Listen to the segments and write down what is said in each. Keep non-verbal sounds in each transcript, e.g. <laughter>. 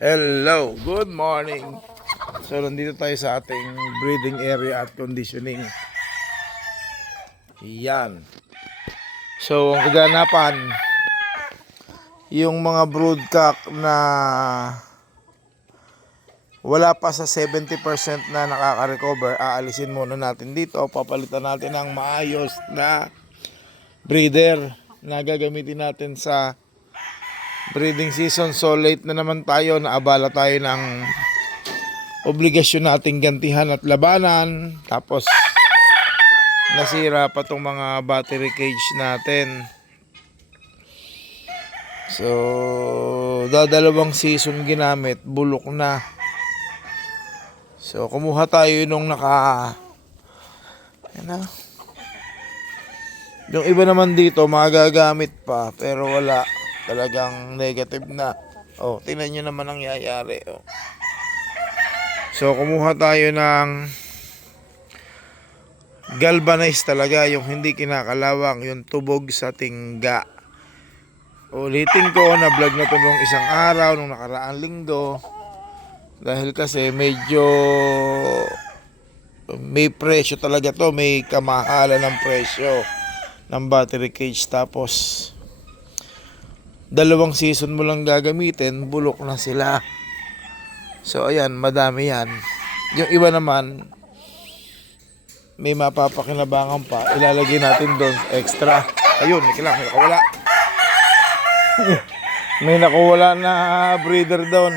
Hello, good morning. So nandito tayo sa ating breeding area at conditioning. Yan. So ang kaganapan, yung mga broodcock na wala pa sa 70% na nakaka-recover, aalisin muna natin dito. Papalitan natin ng maayos na breeder na gagamitin natin sa breeding season. So late na naman tayo, naabala tayo ng obligasyon nating gantihan at labanan. Tapos nasira pa tong mga battery cage natin. So, dadalawang season ginamit, bulok na. So, kumuha tayo nung naka... Ano? Yung iba naman dito, magagamit pa, pero wala. Talagang negative na. Oh, tingnan nyo naman ang yayari. Oh. So, kumuha tayo ng galvanized talaga, yung hindi kinakalawang, yung tubog sa tingga. Ulitin ko, na vlog na to nung isang araw, nung nakaraang linggo. Dahil kasi medyo may presyo talaga to, may kamahalan ng presyo ng battery cage. Tapos, dalawang season mo lang gagamitin, bulok na sila. So, ayan, madami yan. Yung iba naman, may mapapakinabangan pa, ilalagay natin doon extra. Ayun, may kailangan, may nakawala. <laughs> may nakawala na breeder doon.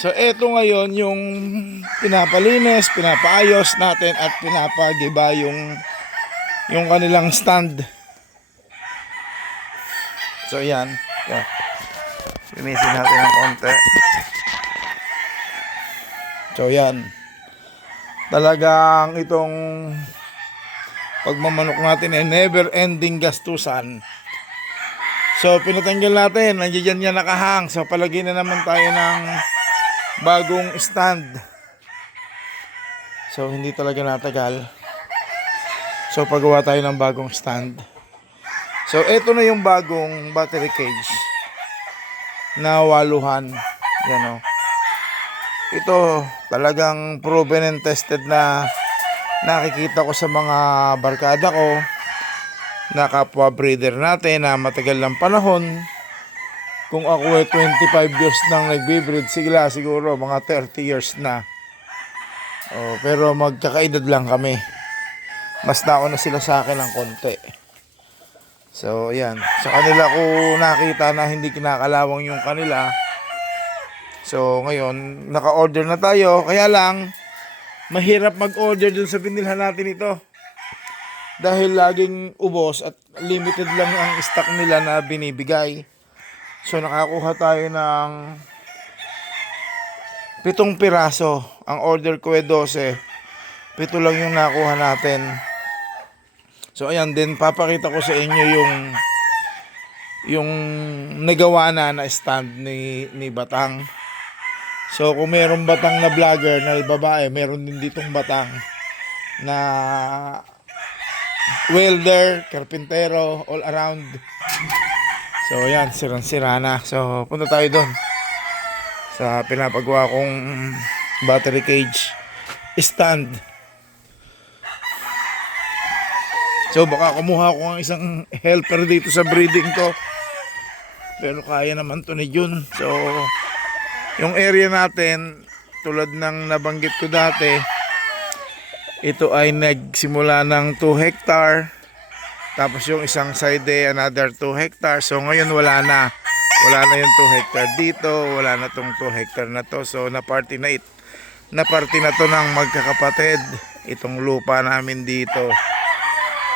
So, eto ngayon yung pinapalinis, pinapaayos natin at pinapagiba yung yung kanilang stand. So, yan. Yeah. Linisin natin ng konti. So, yan. Talagang itong pagmamanok natin ay never ending gastusan. So, pinatanggal natin. Nandiyan yan nakahang. So, palagay na naman tayo ng bagong stand. So, hindi talaga natagal. So, pagawa tayo ng bagong stand. So, ito na yung bagong battery cage na waluhan. Yan o. Ito, talagang proven and tested na nakikita ko sa mga barkada ko na kapwa breeder natin na matagal ng panahon. Kung ako ay 25 years nang nagbe-breed, sigla siguro mga 30 years na. Oh, pero magkakaedad lang kami. Mas nauna sila sa akin ng konti. So, ayan. Sa kanila ko nakita na hindi kinakalawang yung kanila. So, ngayon, naka-order na tayo. Kaya lang, mahirap mag-order dun sa binilhan natin ito. Dahil laging ubos at limited lang ang stock nila na binibigay. So, nakakuha tayo ng pitong piraso. Ang order ko ay 12. Pito lang yung nakuha natin. So ayan din papakita ko sa inyo yung yung nagawa na na stand ni ni Batang. So kung meron Batang na vlogger na babae, meron din ditong Batang na welder, karpintero, all around. So ayan, sirang-sira na. So punta tayo doon sa pinapagawa kong battery cage stand. So baka kumuha ko ang isang helper dito sa breeding to. Pero kaya naman to ni Jun. So yung area natin tulad ng nabanggit ko dati ito ay nagsimula ng 2 hectare. Tapos yung isang side ay another 2 hectare. So ngayon wala na. Wala na yung 2 hectare dito. Wala na tong 2 hectare na to. So na party na it. Na party na to ng magkakapatid itong lupa namin dito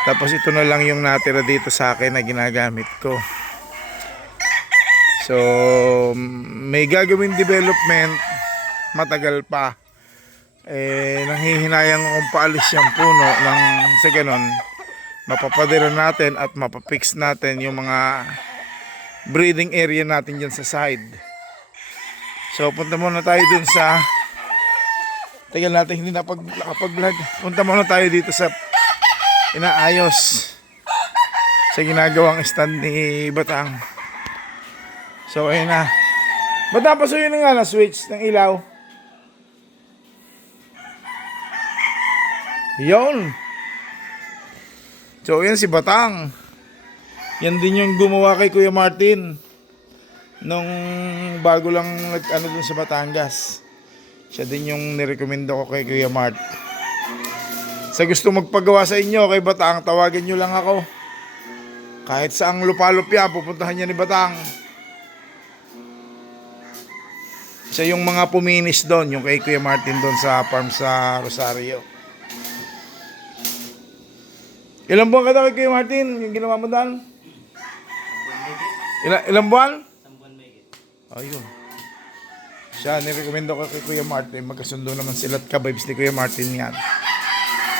tapos ito na lang yung natira dito sa akin na ginagamit ko. So, may gagawin development, matagal pa. Eh, nanghihinayang akong paalis yung puno ng sa ganon, mapapadira natin at mapapix natin yung mga breeding area natin dyan sa side. So, punta muna tayo dun sa Tagal natin hindi napag, nakapag-vlog. Punta muna tayo dito sa inaayos sa ginagawang stand ni Batang. So ayun na. Ba't napasuyo na nga na switch ng ilaw? Yon. So, yan si Batang. Yan din yung gumawa kay Kuya Martin. Nung bago lang nag ano dun sa Batangas. Siya din yung nirekomendo ko kay Kuya Mart. Sa gusto magpagawa sa inyo kay Batang, tawagan nyo lang ako. Kahit saang lupalupya, pupuntahan niya ni Batang. Siya yung mga puminis doon, yung kay Kuya Martin doon sa farm sa Rosario. Ilang buwan ka daw kay Kuya Martin, yung ginawa mo doon? Ilang, ilang buwan? Ayun. Siya, nirekomendo ko kay Kuya Martin. Magkasundo naman sila at kabibs ni Kuya Martin yan.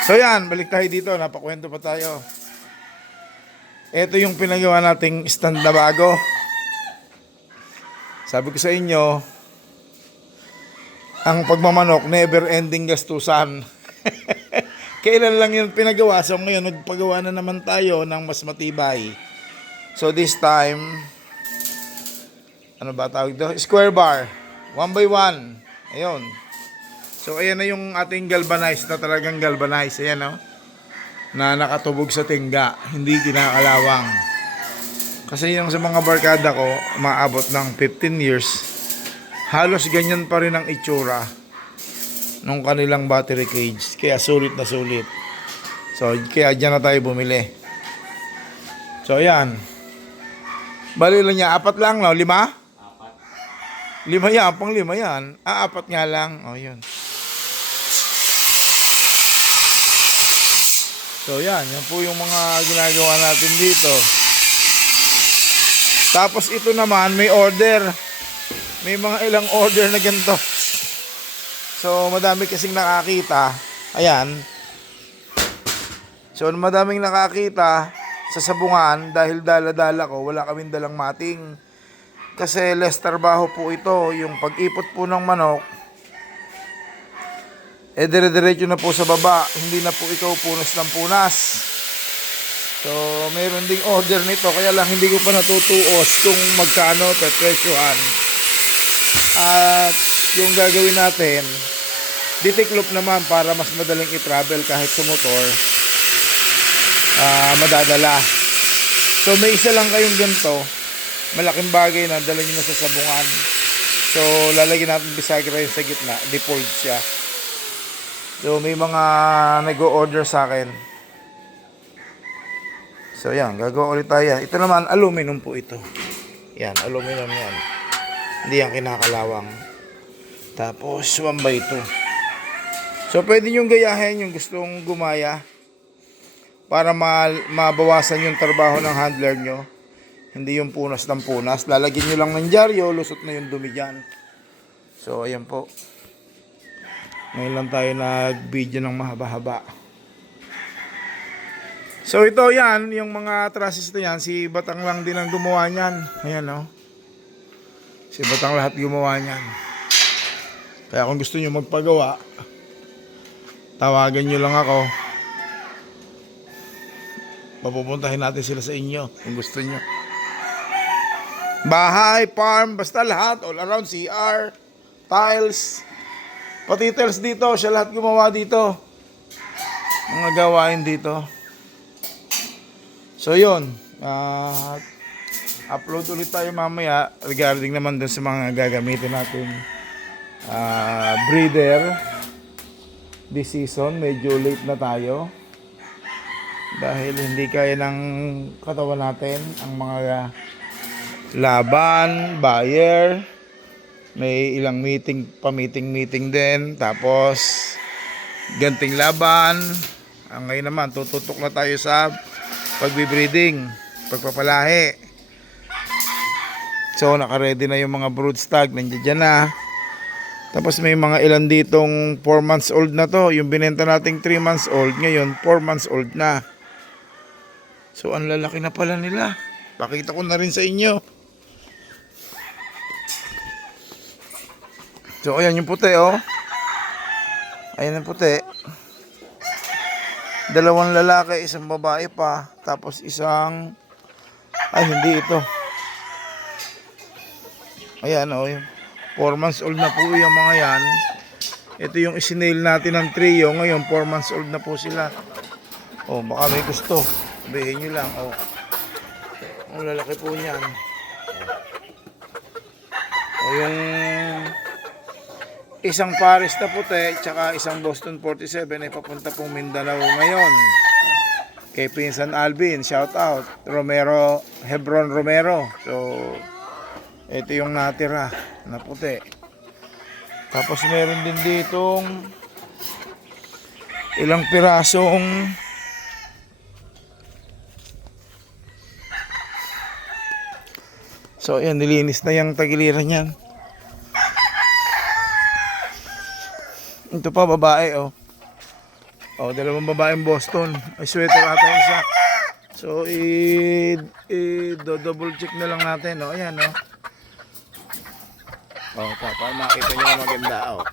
So yan, balik tayo dito. Napakwento pa tayo. Ito yung pinagawa nating stand na bago. Sabi ko sa inyo, ang pagmamanok, never ending gastusan. <laughs> Kailan lang yun pinagawa. So ngayon, nagpagawa na naman tayo ng mas matibay. So this time, ano ba tawag doon? Square bar. One by one. Ayun. So, ayan na yung ating galvanized na talagang galvanized. Ayan, no? Na nakatubog sa tingga. Hindi kinakalawang. Kasi yung sa mga barkada ko, maabot ng 15 years, halos ganyan pa rin ang itsura nung kanilang battery cage. Kaya sulit na sulit. So, kaya dyan na tayo bumili. So, ayan. Bali lang niya. Apat lang, no? Lima? Lima yan, pang lima yan. Ah, apat nga lang. O, oh, yun. So, yan. Yan po yung mga ginagawa natin dito. Tapos ito naman, may order. May mga ilang order na ganito. So, madami kasing nakakita. Ayan. So, madaming nakakita sa sabungan dahil dala-dala ko. Wala kaming dalang mating. Kasi less trabaho po ito. Yung pag-ipot po ng manok, eh dire-diretso na po sa baba. Hindi na po ikaw punas ng punas. So, mayroon ding order nito. Kaya lang hindi ko pa natutuos kung magkano pepresyohan. At yung gagawin natin, ditiklop naman para mas madaling i-travel kahit sa motor. ah madadala. So, may isa lang kayong ganito malaking bagay na dala nyo na sa sabungan. So, lalagyan natin bisagra sa gitna. Defold siya. So, may mga nag-order sa akin. So, yan. Gagawa ulit tayo. Ito naman, aluminum po ito. Yan, aluminum yan. Hindi yan kinakalawang. Tapos, 1 by 2. So, pwede nyo gayahin yung gustong gumaya para ma mabawasan yung trabaho ng handler nyo. Hindi yung punas ng punas. Lalagyan nyo lang ng dyaryo, lusot na yung dumi dyan. So, ayan po. Ngayon lang tayo nag-video ng mahaba-haba. So, ito yan, yung mga trusses na yan, si Batang lang din ang gumawa niyan. Ayan, no? Si Batang lahat gumawa niyan. Kaya kung gusto nyo magpagawa, tawagan nyo lang ako. Papupuntahin natin sila sa inyo kung gusto nyo. Bahay, farm, basta lahat, all around CR, tiles, pati tiles dito, siya lahat gumawa dito. Mga gawain dito. So yun, ah, upload ulit tayo mamaya regarding naman dun sa mga gagamitin natin. Ah, breeder, this season, medyo late na tayo. Dahil hindi kaya ng katawan natin ang mga laban, buyer, may ilang meeting, pa-meeting-meeting din, tapos ganting laban. Ang ngayon naman, tututok na tayo sa pagbibreeding, pagpapalahi. So, naka-ready na yung mga brood stock, nandiyan dyan na. Tapos may mga ilan ditong 4 months old na to. Yung binenta nating 3 months old, ngayon 4 months old na. So, ang lalaki na pala nila. Pakita ko na rin sa inyo. So, ayan yung puti, oh. Ayan yung puti. Dalawang lalaki, isang babae pa. Tapos isang... Ay, hindi ito. Ayan, oh. Yung, 4 months old na po yung mga yan. Ito yung isinail natin ng trio. Ngayon, 4 months old na po sila. Oh, baka may gusto. Sabihin nyo lang. Oh. Ang lalaki po niyan. O yung isang Paris na puti tsaka isang Boston 47 ay papunta pong Mindanao ngayon. Kay Pinsan Alvin, shout out. Romero, Hebron Romero. So, ito yung natira na puti. Tapos meron din ditong ilang pirasong So ayan, nilinis na yung tagiliran yan. Ito pa babae oh. Oh, dalawang babaeng Boston. Ay sweater ata isa. So i, i do double check na lang natin oh. Ayan oh. Oh, pa, para makita niyo na maganda oh.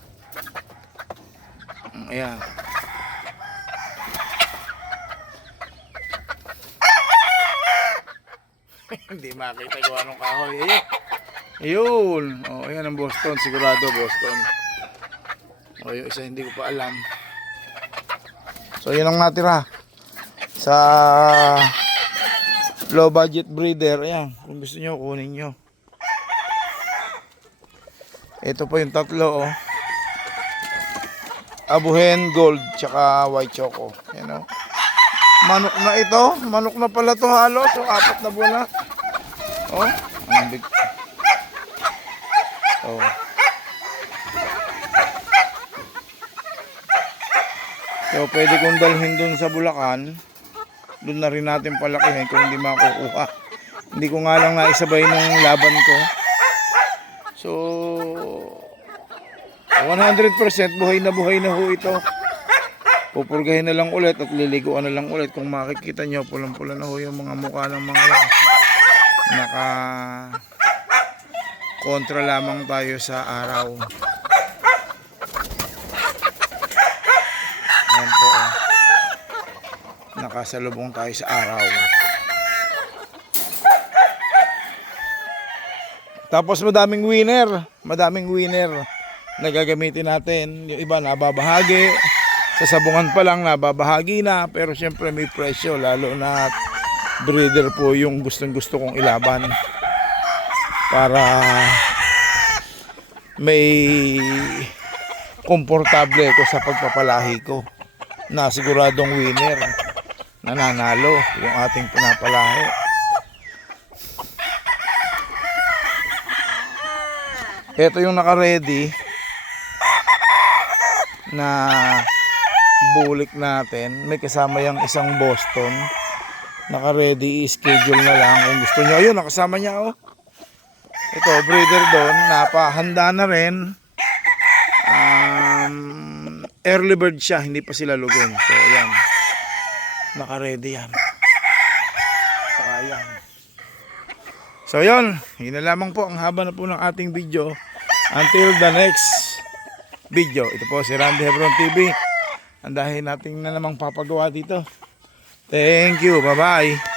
Mm, Ayan. <laughs> Hindi makita kung anong kahoy. Ayun. Oh, ayan ang Boston. Sigurado Boston. O, yung isa hindi ko pa alam. So, yun ang natira. Sa low budget breeder. Ayan. Kung gusto nyo, kunin nyo. Ito po yung tatlo, oh. Abuhen Gold, tsaka White Choco. Ayan, oh. Manok na ito. Manok na pala to halos. So, apat na buwan na. Oh, ang. Oh. So, pwede kong dalhin dun sa Bulacan. Doon na rin natin palakihin kung hindi makukuha. Hindi ko nga lang naisabay ng laban ko. So, 100% buhay na buhay na ho ito. Pupurgahin na lang ulit at liliguan na lang ulit. Kung makikita nyo, pulang-pula na ho yung mga mukha ng mga yan. Naka kontra lamang tayo sa araw. Ayan po. Oh. Nakasalubong tayo sa araw. Tapos madaming winner. Madaming winner na gagamitin natin. Yung iba nababahagi. Sa sabungan pa lang nababahagi na. Pero syempre may presyo. Lalo na breeder po yung gustong gusto kong ilaban. Para may komportable ko sa pagpapalahi ko. Na siguradong winner. Nananalo yung ating pinapalahi. Ito yung naka-ready na bulik natin. May kasama yung isang Boston. Naka-ready, i-schedule na lang kung gusto nyo. Ayun, nakasama niya oh. Ito, breeder doon. Napahanda na rin. Um, early bird siya, hindi pa sila lugon. So, ayan. Naka-ready yan. Saka yan. So yun, yun na lamang po ang haba na po ng ating video. Until the next video. Ito po si Randy Hebron TV. Ang dahil natin na namang papagawa dito. Thank you. Bye-bye.